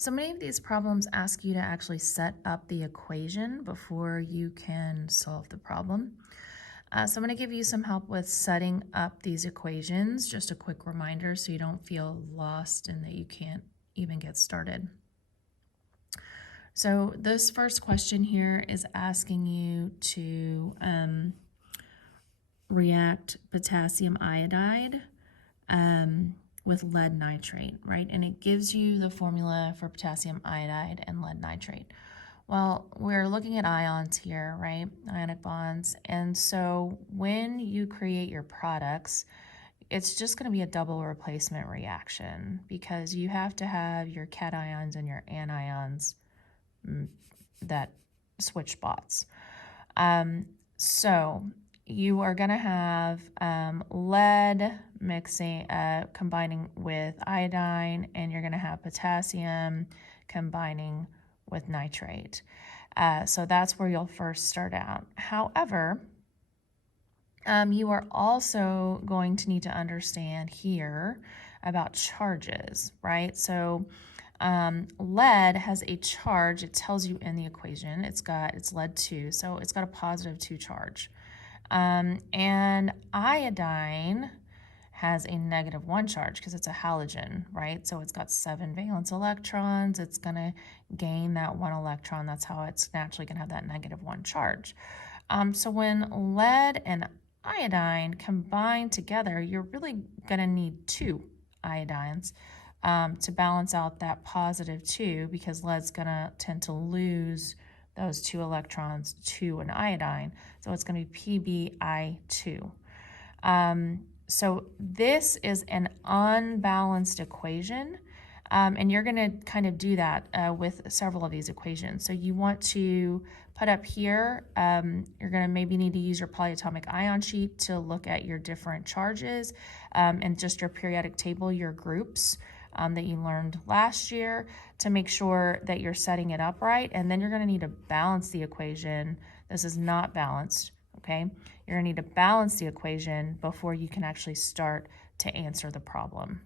So many of these problems ask you to actually set up the equation before you can solve the problem. So I'm going to give you some help with setting up these equations. Just a quick reminder so you don't feel lost and that you can't even get started. So this first question here is asking you to react potassium iodide with lead nitrate, right? And it gives you the formula for potassium iodide and lead nitrate. Well, we're looking at ions here, right? Ionic bonds. And so when you create your products, it's just going to be a double replacement reaction because you have to have your cations and your anions that switch spots. So you are going to have lead mixing, combining with iodine, and you're going to have potassium combining with nitrate. So that's where you'll first start out. However, you are also going to need to understand here about charges, right? So lead has a charge. It tells you in the equation. It's lead 2, so it's got a positive 2 charge. And iodine has a negative 1 charge because it's a halogen, right? So it's got 7 valence electrons. It's going to gain that 1 electron. That's how it's naturally going to have that negative 1 charge. So when lead and iodine combine together, you're really going to need 2 iodines to balance out that positive 2 because lead's going to tend to lose those 2 electrons to an iodine. So it's going to be PbI2. So this is an unbalanced equation, and you're going to kind of do that with several of these equations. So you want to put up here, you're going to maybe need to use your polyatomic ion sheet to look at your different charges and just your periodic table, your groups that you learned last year to make sure that you're setting it up right. And then you're going to need to balance the equation. This is not balanced. Okay, you're going to need to balance the equation before you can actually start to answer the problem.